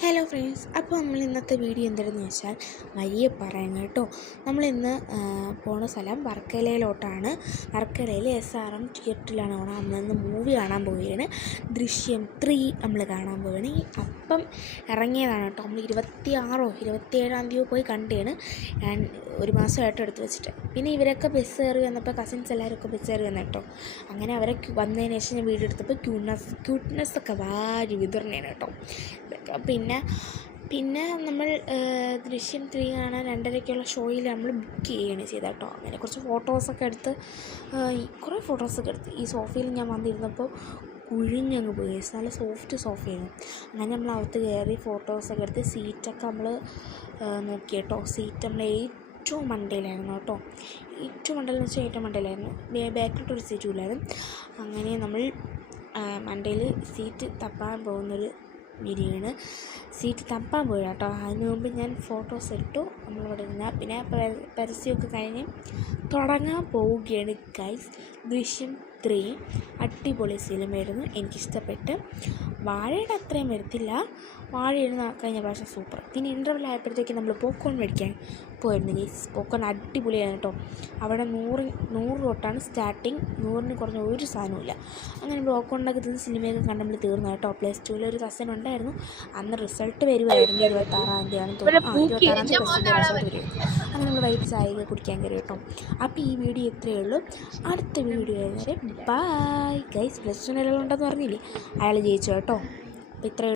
Hello friends, അപ്പോൾ നമ്മൾ ഇന്നത്തെ വീഡിയോ എന്താണെന്ന് വെച്ചാൽ വഴിയെ പറയാം കേട്ടോ. നമ്മളിന്ന് പോണ സ്ഥലം വർക്കലയിലോട്ടാണ്. വർക്കലയിൽ SRM തിയേറ്ററിലാണ് നമ്മളിന്ന് മൂവി കാണാൻ പോവുകയാണ്. ദൃശ്യം 3 നമ്മൾ കാണാൻ പോവുകയാണ്. അപ്പം ഇറങ്ങിയതാണ് കേട്ടോ. നമ്മൾ 27-ാം തീയതി പോയി കണ്ടാണ്. ഞാൻ ഒരു മാസമായിട്ട് എടുത്ത് വെച്ചിട്ട്. പിന്നെ ഇവരൊക്കെ ബസ് കയറി വന്നപ്പോൾ കസിൻസ് എല്ലാവരൊക്കെ ബസ് കയറി വന്നു കേട്ടോ. അങ്ങനെ അവരൊക്കെ വന്നതിന് ശേഷം ഞാൻ വീഡിയോ എടുത്തപ്പോൾ ക്യൂട്ട്നെസ്സൊക്കെ വാരി വിതർന്നേനെ കേട്ടോ. പിന്നെ നമ്മൾ ദൃശ്യം 3 കാണാൻ 2:30-ക്കുള്ള ഷോയിൽ നമ്മൾ ബുക്ക് ചെയ്യുകയാണ് ചെയ്തത് കേട്ടോ. അങ്ങനെ കുറച്ച് ഫോട്ടോസൊക്കെ എടുത്ത് ഈ സോഫയിൽ ഞാൻ വന്നിരുന്നപ്പോൾ കുഴിഞ്ഞങ്ങ് പോയി. നല്ല സോഫ്റ്റ് സോഫയാണ്. അങ്ങനെ നമ്മൾ അകത്ത് കയറി ഫോട്ടോസൊക്കെ എടുത്ത് സീറ്റൊക്കെ നമ്മൾ നോക്കി കേട്ടോ. സീറ്റ് നമ്മൾ ഏറ്റവും മണ്ടയിലായിരുന്നു കേട്ടോ. ഏറ്റവും മണ്ടയിലായിരുന്നു. ബാക്കിലോട്ടൊരു സീറ്റും ഇല്ലായിരുന്നു. അങ്ങനെ നമ്മൾ മണ്ടയിൽ സീറ്റ് തപ്പാൻ പോകുന്നൊരു വീഡിയോയാണ്. സീറ്റ് തപ്പാൻ പോയി കേട്ടോ. അതിന് മുമ്പ് ഞാൻ ഫോട്ടോസ് ഇട്ടു. നമ്മളിവിടെ ഇരുന്ന പിന്നെ പരസ്യമൊക്കെ കഴിഞ്ഞ് തുടങ്ങാൻ പോവുകയാണ് ഗൈസ്. ദൃശ്യം 3 അടിപൊളി സിനിമയായിരുന്നു. എനിക്കിഷ്ടപ്പെട്ട്. വാഴയുടെ അത്രയും വരത്തില്ല. വാഴയായിരുന്നു കഴിഞ്ഞ പ്രാവശ്യം സൂപ്പർ. പിന്നെ ഇൻ്റർവെൽ ആയപ്പോഴത്തേക്ക് നമ്മൾ പോപ്കോൺ മേടിക്കാൻ പോയിരുന്നു ഗൈസ്. പോപ്കോൺ അടിപൊളിയാണ് കേട്ടോ. അവിടെ 100 തൊട്ടാണ് സ്റ്റാർട്ടിങ്. 100-ന് കുറഞ്ഞ ഒരു സാധനമില്ല. അങ്ങനെ പോപ്കോണിനൊക്കെ തിന്ന് സിനിമയൊക്കെ കണ്ട് നമ്മൾ തീർന്നു കേട്ടോ. +2 ഒരു കസിൻ ഉണ്ടായിരുന്നു. അന്ന് റിസൾട്ട് വരുമായിരുന്നു. 26-ാം തീയതിയാണെന്ന് തോന്നുന്നു. 26-ാം തീയതി +2 റിസൾട്ട് വരും. അങ്ങനെ നമ്മൾ വൈകിട്ട് ചായയൊക്കെ കുടിക്കാൻ കയറി കേട്ടോ. അപ്പോൾ ഈ വീഡിയോ ഇത്രയേ ഉള്ളൂ. അടുത്ത വീഡിയോ വരെ ബൈ ഗൈസ്. +2 നിലകളുണ്ടെന്ന് പറഞ്ഞില്ലേ, അയാൾ ജയിച്ചു കേട്ടോ. അപ്പോൾ ഇത്രയേ